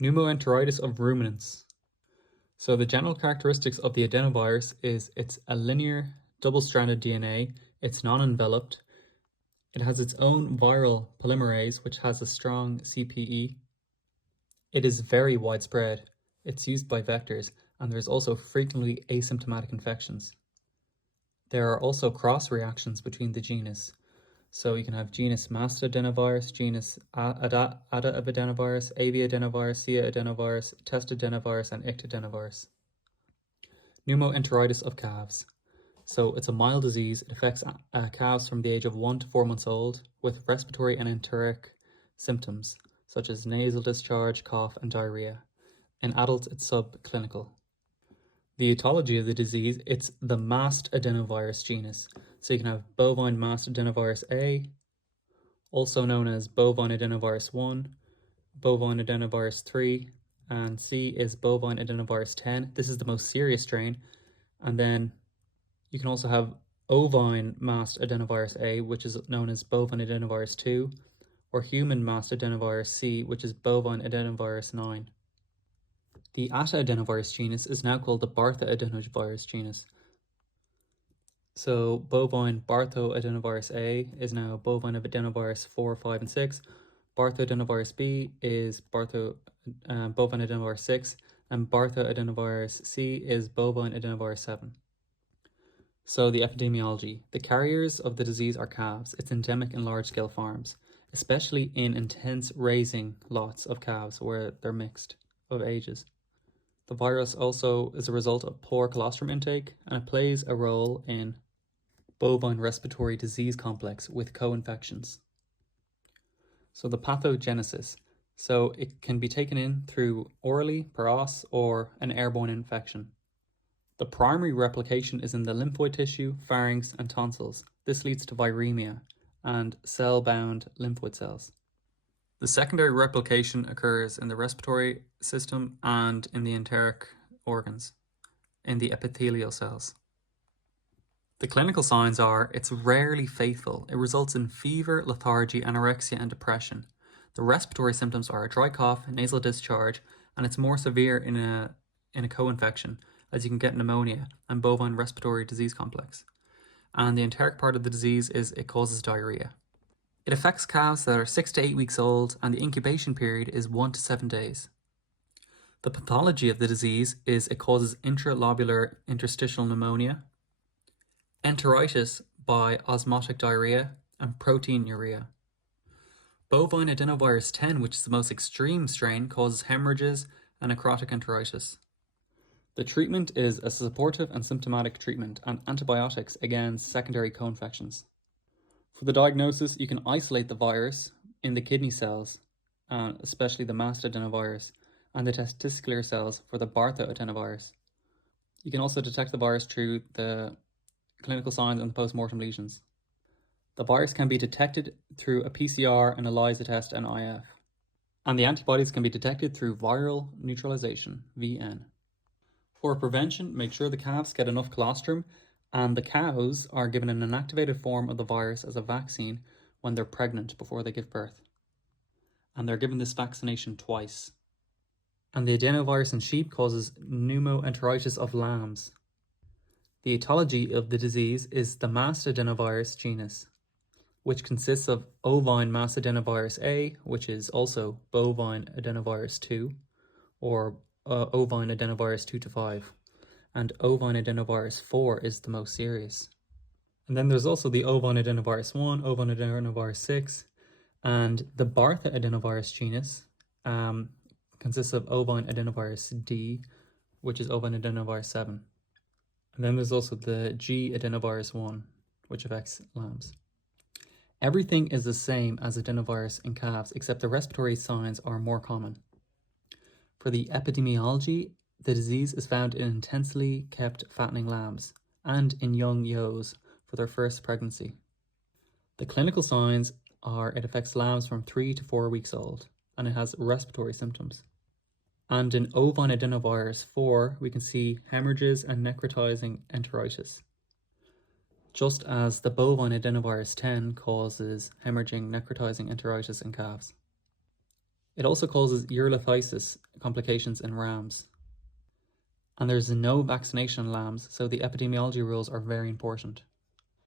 PneumoEnteritis of ruminants. So the general characteristics of the adenovirus is it's a linear double-stranded DNA, it's non-enveloped, it has its own viral polymerase which has a strong CPE. It is very widespread, it's used by vectors, and there's also frequently asymptomatic infections. There are also cross-reactions between the genus. So you can have genus mastadenovirus, genus adenovirus, aviadenovirus, C.adenovirus, testadenovirus, and ictadenovirus. Pneumoenteritis of calves. So it's a mild disease. It affects calves from the age of 1 to 4 months old with respiratory and enteric symptoms such as nasal discharge, cough, and diarrhea. In adults, it's subclinical. The etiology of the disease, it's the mast adenovirus genus. So you can have bovine mast adenovirus A, also known as bovine adenovirus 1, bovine adenovirus 3, and C is bovine adenovirus 10. This is the most serious strain. And then you can also have ovine mast adenovirus A, which is known as bovine adenovirus 2, or human mast adenovirus C, which is bovine adenovirus 9. The adenovirus genus is now called the Bartha adenovirus genus. So bovine Bartho-adenovirus A is now bovine adenovirus 4, 5, and 6. Bartho-adenovirus B is bovine adenovirus 6, and Bartho-adenovirus C is bovine adenovirus 7. So the epidemiology. The carriers of the disease are calves. It's endemic in large-scale farms, especially in intense raising lots of calves where they're mixed of ages. The virus also is a result of poor colostrum intake, and it plays a role in bovine respiratory disease complex with co-infections. So the pathogenesis. So it can be taken in through orally, per os, or an airborne infection. The primary replication is in the lymphoid tissue, pharynx, and tonsils. This leads to viremia and cell-bound lymphoid cells. The secondary replication occurs in the respiratory system and in the enteric organs, in the epithelial cells. The clinical signs are, it's rarely fatal. It results in fever, lethargy, anorexia, and depression. The respiratory symptoms are a dry cough, nasal discharge, and it's more severe in a co-infection, as you can get pneumonia and bovine respiratory disease complex. And the enteric part of the disease is it causes diarrhea. It affects calves that are 6 to 8 weeks old, and the incubation period is 1 to 7 days. The pathology of the disease is it causes intralobular interstitial pneumonia, enteritis by osmotic diarrhea, and proteinuria. Bovine adenovirus 10, which is the most extreme strain, causes hemorrhages and necrotic enteritis. The treatment is a supportive and symptomatic treatment and antibiotics against secondary co-infections. For the diagnosis, you can isolate the virus in the kidney cells, especially the mast adenovirus, and the testicular cells for the Bartha adenovirus. You can also detect the virus through the clinical signs and the post-mortem lesions. The virus can be detected through a PCR, an ELISA test, and IF. And the antibodies can be detected through viral neutralization, VN. For prevention, make sure the calves get enough colostrum, and the cows are given an inactivated form of the virus as a vaccine when they're pregnant before they give birth. And they're given this vaccination twice. And the adenovirus in sheep causes pneumoenteritis of lambs. The etiology of the disease is the mast adenovirus genus, which consists of ovine mast adenovirus A, which is also bovine adenovirus 2, or ovine adenovirus 2 to 5. And ovine adenovirus 4 is the most serious. And then there's also the ovine adenovirus 1, ovine adenovirus 6, and the Bartha adenovirus genus consists of ovine adenovirus D, which is ovine adenovirus 7. And then there's also the G adenovirus 1, which affects lambs. Everything is the same as adenovirus in calves, except the respiratory signs are more common. For the epidemiology, the disease is found in intensely kept fattening lambs and in young ewes for their first pregnancy. The clinical signs are it affects lambs from 3 to 4 weeks old, and it has respiratory symptoms. And in ovine adenovirus 4, we can see hemorrhages and necrotizing enteritis, just as the bovine adenovirus 10 causes hemorrhaging necrotizing enteritis in calves. It also causes urolithiasis complications in rams. And there's no vaccination in lambs, so the epidemiology rules are very important.